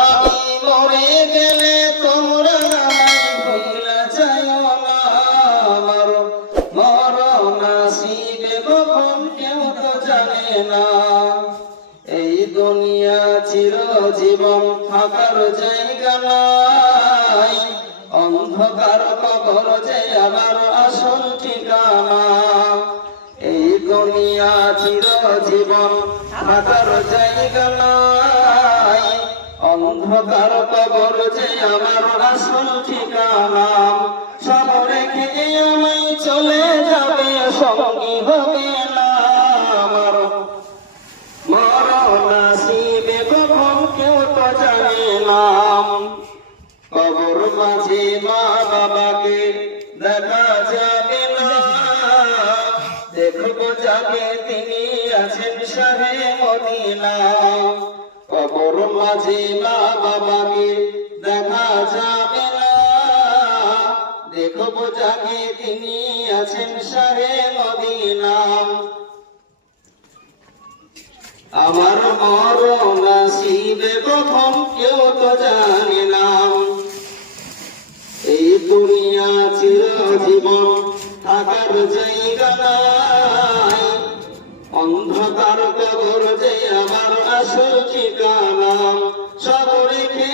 আমি মরে গেলে তোমরা ভুইলা যাইও না, আমার মরণ আসিবে কখন কেউ তো জানে না। এই দুনিয়া চিরজীবন থাকার জায়গা নাই, অন্ধকার কবর যে আমার আসল ঠিকানা। এই দুনিয়া চিরজীবন থাকার জায়গা নাই, অন্ধকার কবর যে আমার আসল ঠিকানা। সব রেখে আমায় চলে যাবে, সঙ্গী হবে না আমার মরণ আসিবে কখন কেউ তো জানে না। কবর মাঝে মা বাবাকে দেখা যাবে না, দেখবো যাকে তিনি আছেন শাহে মদিনা। কবর মাঝে মা বাবাকে দেখা যাবে না, দেখবো যাকে তিনি আছেন শাহে মদিনা। আমার মরণ আসিবে কখন কেউ তো জানে না। এই দুনিয়া চিরজীবন থাকার জায়গা নাই, অন্ধকার কবর যে আমার আসল ঠিকানা। সব রেখে